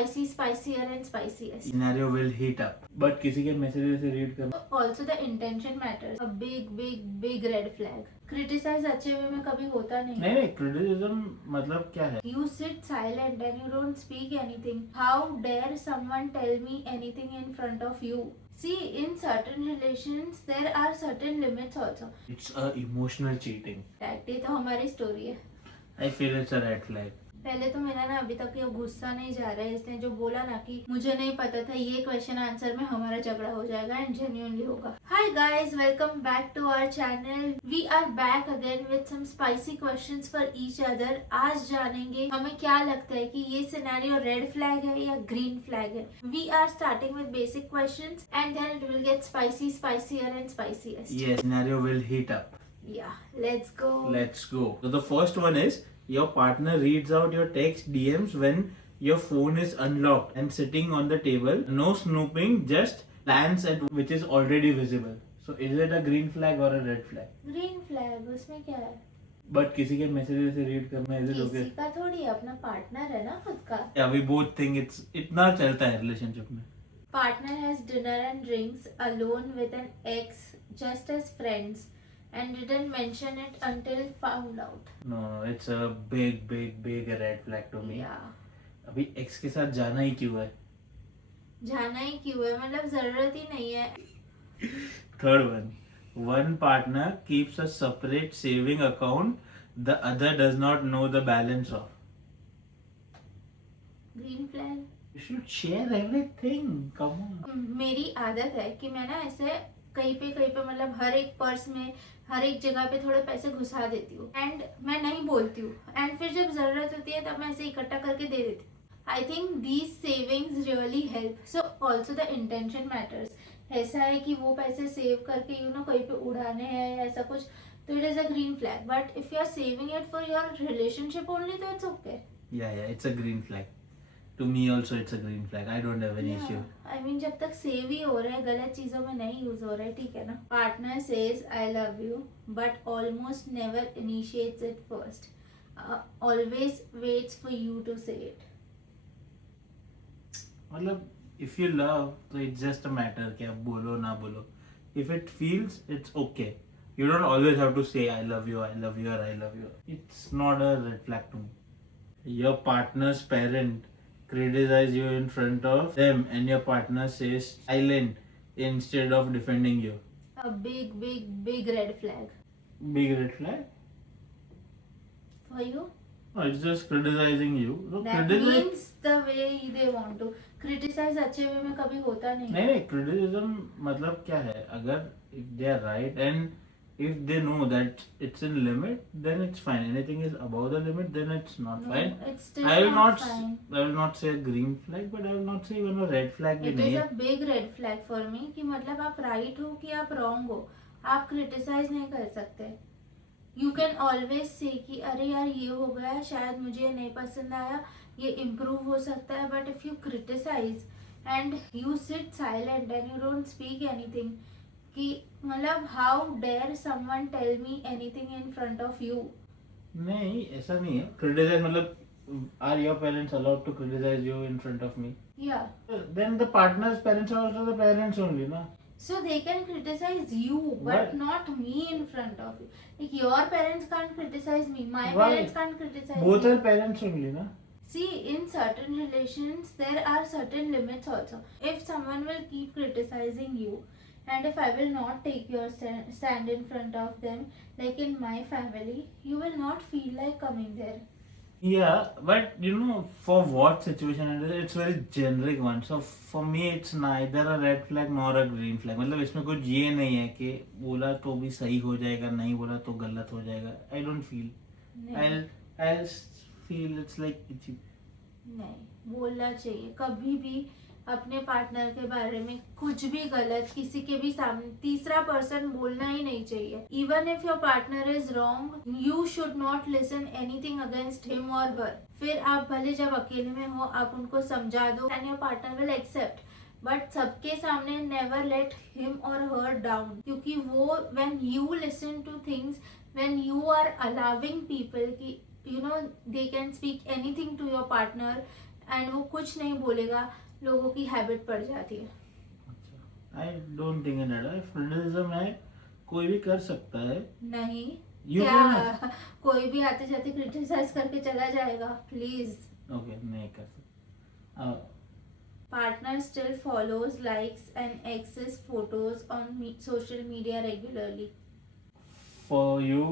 spicy, spicier and spiciest. Scenario will heat up. But किसी के messages से read करना. Also the intention matters. A big red flag. Criticize अच्छे वे में कभी होता नहीं. नहीं, criticism मतलब क्या है? You sit silent and you don't speak anything. How dare someone tell me anything in front of you? See, in certain relations there are certain limits also. It's a emotional cheating. ये तो हमारी story है. I feel it's a red flag. पहले तो मेरा ना अभी तक ये गुस्सा नहीं जा रहा है. इसने जो बोला ना कि मुझे नहीं पता था, ये क्वेश्चन आंसर में हमारा झगड़ा हो जाएगा एंड जेन्युइनली होगा. Hi guys, welcome back to our channel. We are back again with some spicy questions for each other. आज जानेंगे हमें क्या लगता है कि ये सिनेरियो रेड फ्लैग है या ग्रीन फ्लैग है. We are starting with basic questions and then it will get spicy, spicier and spiciest. Yes, scenario will heat up. Yeah, let's go. Let's go. So the first one is your partner reads out your text DMs when your phone is unlocked and sitting on the table. No snooping, just plans at which is already visible. So is it a green flag or a red flag? Green flag, उसमें क्या है? But किसी के messages से read करना is it okay? किसी का थोड़ी, अपना पार्टनर है ना खुद का. Yeah, we both think it's इतना चलता है relationship में. Partner has dinner and drinks alone with an ex just as friends and didn't mention it until found out. No, it's a big red flag to me. Yeah. अभी ex के साथ जाना ही क्यों है? जाना ही क्यों है, मतलब जरूरत ही नहीं है. Third one partner keeps a separate saving account, the other does not know the balance of. Green flag. You should share everything. Come on. मेरी आदत है कि मैं ना ऐसे कहीं पे मतलब हर एक पर्स में हर एक जगह पे थोड़े पैसे घुसा देती हूँ एंड मैं नहीं बोलती हूँ एंड फिर जब जरूरत होती है तब मैं ऐसे इकट्ठा करके दे देती हूँ. I think these savings really help. So also the intention matters. ऐसा है कि वो पैसे सेव करके कहीं पे उड़ाने हैं या ऐसा कुछ, तो it is a green flag. But if you are saving it for your relationship only तो it's okay. Yeah, it's a green flag. To me also it's a green flag. I don't have any issue. I mean जब तक save ही हो रहा है, गलत चीजों में नहीं यूज हो रहा है, ठीक है ना. Partner says I love you but almost never initiates it first. Always waits for you to say it. मतलब if you love, so it's just a matter कि आप बोलो ना बोलो. If it feels, it's okay. You don't always have to say I love you or I love you. It's not a red flag to me. Your partner's parent criticize you in front of them and your partner says silent instead of defending you. A big red flag. Big red flag? For you? No, it's just criticizing you. No, That means the way they want to. Criticize अच्छे वे में कभी होता नहीं. नहीं, criticism मतलब क्या है? अगर if they are right and if they know that it's in limit, then it's fine. Anything is above the limit, then it's not No, fine. it's still I will not not. fine. I will not say a green flag, but I will not say even a red flag भी It नहीं is है. a big red flag for me कि मतलब आप right हो कि आप wrong हो, आप criticize नहीं कर सकते. You can always say कि अरे यार ये हो गया, शायद मुझे ये नहीं पसंद आया, ये improve हो सकता है. But if you criticize and you sit silent and you don't speak anything, कि मतलब how dare someone tell me anything in front of you. नहीं, ऐसा नहीं है. Criticize मतलब are your parents allowed to criticize you in front of me? Yeah. Then the partner's parents are also the parents only, na? So they can criticize you, but Why? not me in front of you. Like your parents can't criticize me, my Why? parents can't criticize Both me. are parents only, na? See, in certain relations, there are certain limits also. If someone will keep criticizing you, and if I will not take your stand in front of them, like in my family, you will not feel like coming there. Yeah, but for what situation it is, it's very generic one. So for me, it's neither a red flag nor a green flag. मतलब इसमें कुछ ये नहीं है कि बोला तो भी सही हो जाएगा, नहीं बोला तो गलत हो जाएगा. I don't feel. नहीं. I'll feel it's like itchy. नहीं बोलना चाहिए. कभी भी अपने पार्टनर के बारे में कुछ भी गलत किसी के भी सामने तीसरा पर्सन बोलना ही नहीं चाहिए. Even if your partner is wrong, you should not listen anything against him और हर. फिर आप भले जब अकेले में हो आप उनको समझा दो and your partner will accept, but सबके सामने नेवर लेट हिम और हर डाउन. क्योंकि वो when you listen to things, when you are allowing people कि they can speak anything to your partner and वो कुछ नहीं बोलेगा, लोगों की हैबिट पड़ जाती है. I don't think in it. फ्रेंडलिज्म है, कोई भी कर सकता है. नहीं, You क्या कोई भी आते जाते क्रिटिसाइज करके चला जाएगा? प्लीज. ओके, नहीं कर सकता. Partner still follows, likes and access photos on social media regularly. For you,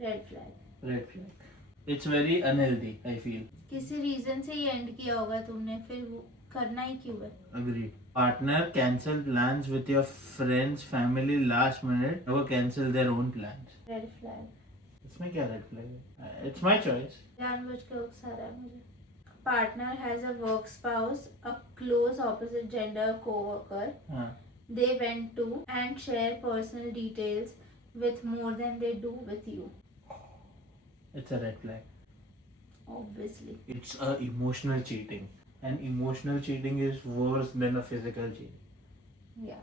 Red flag. red flag. It's very unhealthy, I feel. किसी रीजन से ही एंड किया होगा तुमने, फिर वो करना ही क्यों है? Agreed. Partner cancel plans with your friends, family last minute or cancel their own plans. Red flag. इसमें क्या red flag है? It's my choice. जानबूझ के उकसा रहा है मुझे. Partner has a work spouse, a close opposite gender co-worker. हाँ. They went to and share personal details with more than they do with you. It's a red flag. Obviously. It's a emotional cheating, and emotional cheating is worse than a physical cheating. Yeah.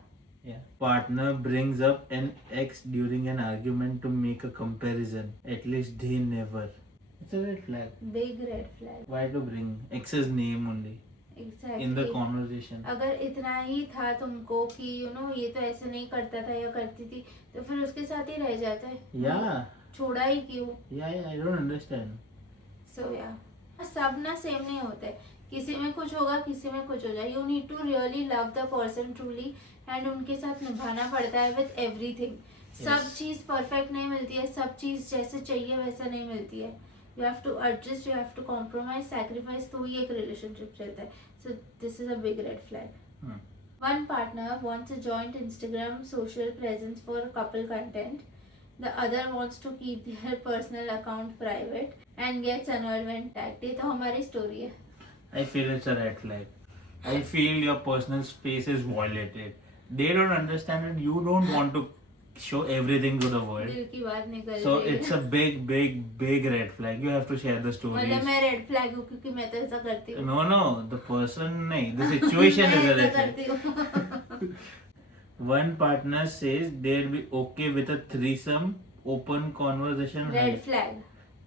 Yeah. Partner brings up an ex during an argument to make a comparison. At least they never. It's a red flag. Big red flag. Why to bring ex's name only Exactly. in the conversation? अगर इतना ही था तुमको कि ये तो ऐसे नहीं करता था या करती थी, तो फिर उसके साथ ही रह जाते. Yeah. छोड़ा ही क्यों? Yeah, I don't understand. So yeah. सब ना सेम नहीं होते. किसी में कुछ होगा, किसी में कुछ हो जाए. You need to really love the person truly and उनके साथ निभाना पड़ता है with everything. सब चीज परफेक्ट नहीं मिलती है, सब चीज जैसे चाहिए वैसा नहीं मिलती है. You have to adjust, you have to compromise, sacrifice, तो ही एक relationship चलता है. So this is a big red flag. One partner wants a joint Instagram social presence for couple content. The other wants to keep their personal account private and gets annoyed when tagged. ये तो हमारी story है. I feel it's a red flag. I feel your personal space is violated. They don't understand that you don't want to show everything to the world. दिल की बात निकल So रही है. it's a big, big, big red flag. You have to share the stories. मतलब मैं red flag हूँ क्योंकि मैं तो ऐसा करती हूँ. No, the person, nahi. The situation is मैं a ऐसा red करती flag. हूँ. One partner says they'll be okay with a threesome, open conversation. Red flag.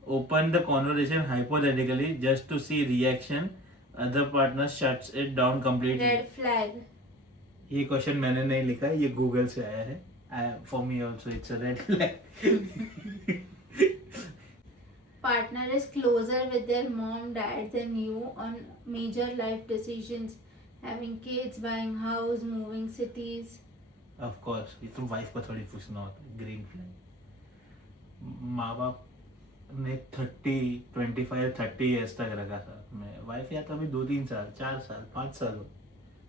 Open the conversation hypothetically just to see reaction. Other partner shuts it down completely. Red flag. ये question मैंने नहीं लिखा है, ये Google से आया है. For me also it's a red flag. Partner is closer with their mom dad than you on major life decisions, having kids, buying house, moving cities. Of course, ये तो वाइफ को थोड़ी पूछना होता है. Green flag. माँ बाप ने 25-30 years तक रखा था. मैं वाइफ या तो अभी 2-3 साल, 4 साल, 5 साल हो,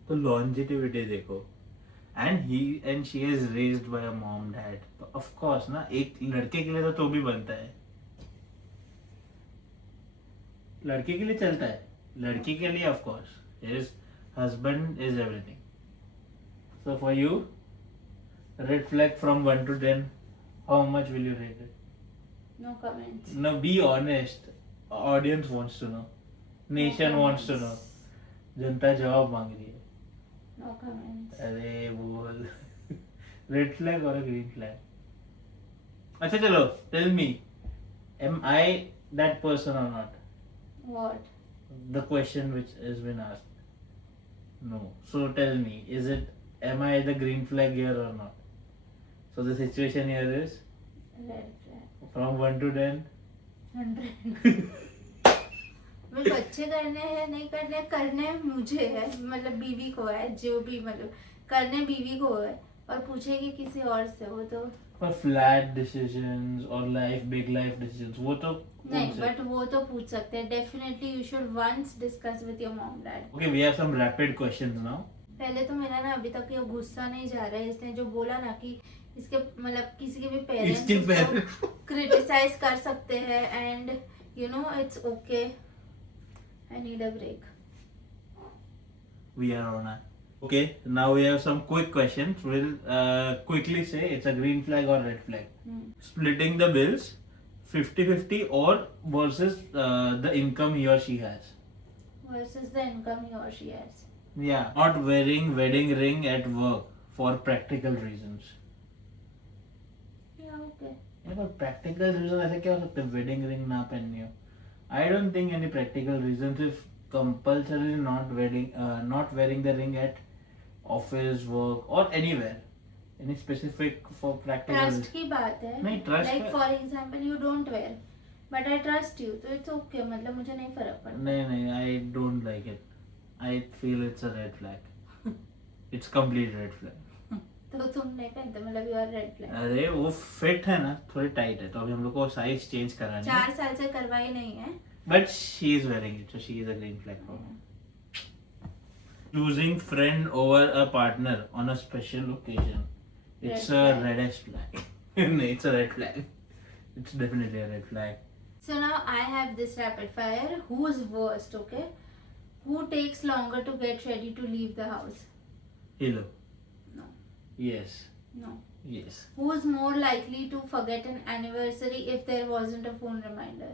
तो लॉन्जिटिविटी देखो. And he and she is raised by a mom dad. तो of course ना, एक लड़के के लिए तो भी बनता है. लड़के के लिए चलता है, लड़की के लिए of course his husband is everything. So for you, red flag from 1 to 10, how much will you rate it? No comments. No, be honest. Audience wants to know. Nation wants to know. जनता जवाब मांग रही है. No comments. अरे बोल. Red flag or a green flag? अच्छा चलो, tell me, am I that person or not? What? The question which has been asked. No. So tell me, am I the green flag here or not? So the situation here is Red flag. from 1 to 10. 100. मैं बच्चे करने हैं नहीं करने मुझे है, मतलब बीवी को है, जो भी मतलब करने बीवी को है, और पूछेगी किसी और से वो तो For flat decisions or big life decisions, वो तो नहीं. बट वो तो पूछ सकते हैं. Definitely you should once discuss with your mom dad. Okay, we have some rapid questions now. पहले तो मेरा ना अभी तक ये गुस्सा नहीं जा रहा है. इसने जो बोला ना कि इसके मतलब किसी के भी इसके पेरेंट्स क्रिटिसाइज कर सकते हैं and it's okay. I need a break. We are on. Okay, now we have some quick questions. We'll quickly say it's a green flag or red flag. Splitting the bills 50-50 or versus the income he or she has. Versus the income he or she has. Yeah, not wearing wedding ring at work for practical reasons. Yeah, okay. Yeah, but practical reasons ऐसे क्या हो सकते हैं? Wedding ring ना पहननी हो. I don't think any practical reasons. If compulsory not wearing the ring at office, work or anywhere. Any specific for practical? Trust की बात है. नहीं, trust लाइक है. For example you don't wear but I trust you, तो it's okay, मतलब मुझे नहीं फर्क पड़ता. नहीं, I don't like it. I feel it's a red flag. It's complete red flag. तो तुम नहीं पहनते, मतलब यू आर रेड फ्लैग. अरे वो फिट है ना, थोड़ी टाइट है, तो अभी हम लोग को साइज चेंज करानी है. 4 साल से करवाई नहीं है. But she is wearing it, so she is a green flag for me. Choosing friend over a partner on a special occasion. It's Red a flag. reddish flag. No, it's a red flag. It's definitely a red flag. So now I have this rapid fire. Who's worst, okay? Who takes longer to get ready to leave the house? Hello. No. Yes. No. Yes. Who's more likely to forget an anniversary if there wasn't a phone reminder?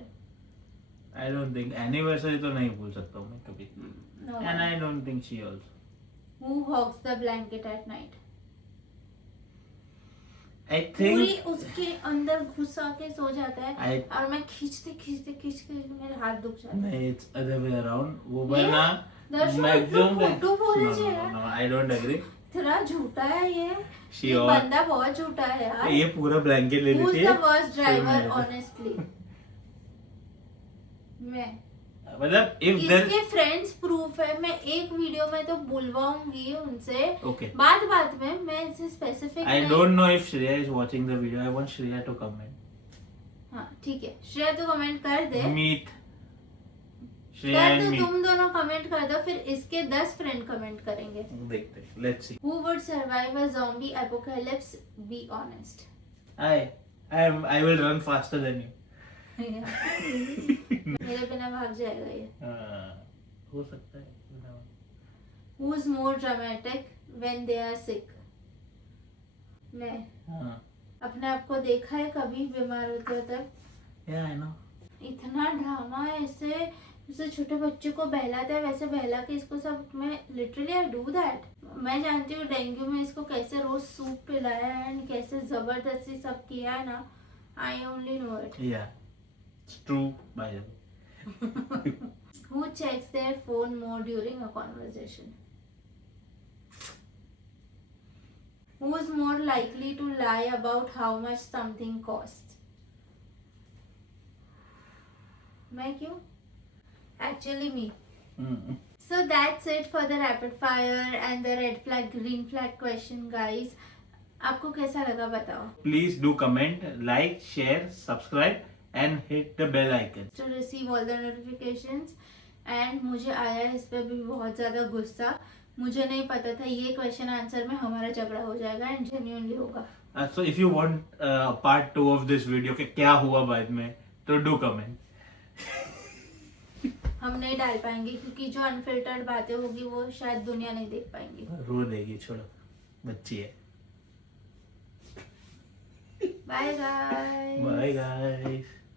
I don't think anniversary तो नहीं भूल सकता हूँ मैं कभी. No. And one. I don't think she also. Who hogs the blanket at night? I पूरी think उसके अंदर घुसा के सो जाता है I और मैं खींचते मेरे हाथ दुख जाते हैं. नहीं, it's other way around. वो ये? बना दर्शक maximum खोटू बोले no, छे no, यार. no, I don't agree. इतना झूठा है ये. She ये और बंदा बहुत झूठा है यार. ये पूरा ब्लैंकेट ले Who's लेती the है. worst फिर driver मैं- honestly? मैं. मतलब if there इसके फ्रेंड्स प्रूफ है. मैं एक वीडियो में तो बुलवाऊंगी उनसे. okay. बात में मैं इसे specific I don't know if Shreya is watching the video. I want Shreya to comment. हाँ ठीक है, श्रेया तो कमेंट कर दे. Meet Shreya कर and दो, me. तुम दोनों कमेंट कर दो, फिर इसके 10 फ्रेंड कमेंट करेंगे. देखते हैं. Let's see. Who would survive a zombie apocalypse? Be honest. I will run faster than you. मेरे बिना भाग जाएगा ये. हो सकता है. Who's more dramatic when they are sick? मैं. हाँ. अपने आप को देखा है कभी बीमार होते हो तब? Yeah, I know. इतना ड्रामा है ऐसे, जैसे छोटे बच्चे को बहलाते हैं वैसे बहला के इसको सब. मैं लिटरली आई डू दैट. मैं जानती हूँ डेंगू में इसको कैसे रोज सूप पिलाया है एंड कैसे जबरदस्ती सब किया है ना. I only know it. Yeah. It's true, by the way. Who checks their phone more during a conversation? Who's more likely to lie about how much something costs? मैं क्यों? Actually me. Mm. So that's it for the rapid fire and the red flag, green flag question, guys. आपको कैसा लगा बताओ. Please do comment, like, share, subscribe and hit the bell icon. To receive all the notifications. And मुझे आया इस पे भी बहुत ज़्यादा गुस्सा. मुझे नहीं पता था ये क्वेश्चन आंसर में हमारा झगड़ा हो जाएगा एंड जेन्युइनली होगा. So if you want part 2 of this video कि क्या हुआ बाद में, तो do comment. हम नहीं डाल पाएंगे क्योंकि जो अनफिल्टर्ड बातें होगी वो शायद दुनिया नहीं देख पाएंगी. रो देगी, छोड़ो, बच्ची है. Bye guys. Bye guys.